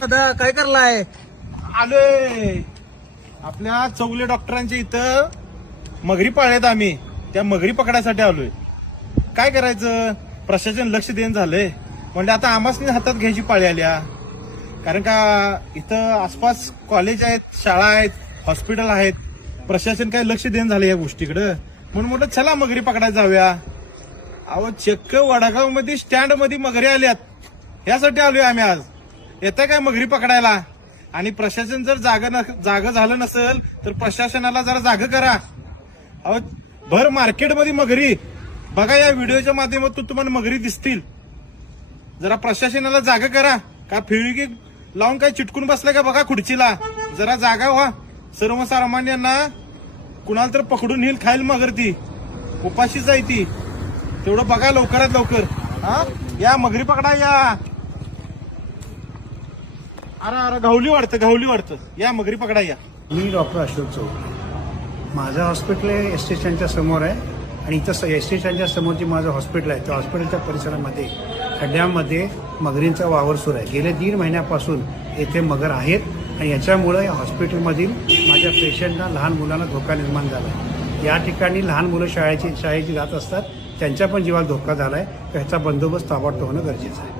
दादा काय करलाय? आलोय आपल्या चौगले डॉक्टरांच्या इथं मगरी पाळल्यात आम्ही. त्या मगरी पकडायसाठी आलोय. काय करायचं, प्रशासन लक्ष देणं झालंय. म्हणजे आता आम्हाच हातात घ्यायची पाळी आल्या. कारण का इथं आसपास कॉलेज आहेत, शाळा आहेत, हॉस्पिटल आहेत. प्रशासन काय लक्ष देणं झालं या गोष्टीकडं. म्हणून म्हटलं चला मगरी पकडायला जाऊया. अहो चक्क वडगाव मध्ये स्टँड मध्ये मगरी आल्यात. यासाठी आलोय आम्ही आज. येतं काय मगरी पकडायला? आणि प्रशासन जर जागा झालं नसेल तर प्रशासनाला जरा जागा करा. अहो भर मार्केटमध्ये मगरी बघा. या व्हिडिओच्या माध्यमातून तुम्हाला मगरी दिसतील. जरा प्रशासनाला जागा करा. का फिरकी लावून काय चिटकून बसलाय का बघा खुर्चीला. जरा जागा व्हा. सर्वसामान्यांना कुणाला तर पकडून येईल खाईल मगर. ती उपाशी जाय ती. तेवढं बघा लवकरात लवकर. हा या मगरी पकडा या. अरे घावली वाटतं. या मगरी पकडा या. मी डॉक्टर अशोक चौगले. माझं हॉस्पिटल एस स्टेशनच्या समोर आहे आणि इथं एस स्टेशनच्या समोरची माझं हॉस्पिटल आहे. त्या हॉस्पिटलच्या परिसरामध्ये खड्ड्यामध्ये मगरींचा वावर सुरू आहे. गेल्या 1.5 महिन्यापासून येथे मगर आहेत आणि याच्यामुळे या हॉस्पिटलमधील माझ्या पेशंटना, लहान मुलांना धोका निर्माण झाला आहे. या ठिकाणी लहान मुलं शाळेची जात असतात. त्यांच्या पण जीवाला धोका झाला आहे. ह्याचा बंदोबस्त ताबडतोब होणं गरजेचं आहे.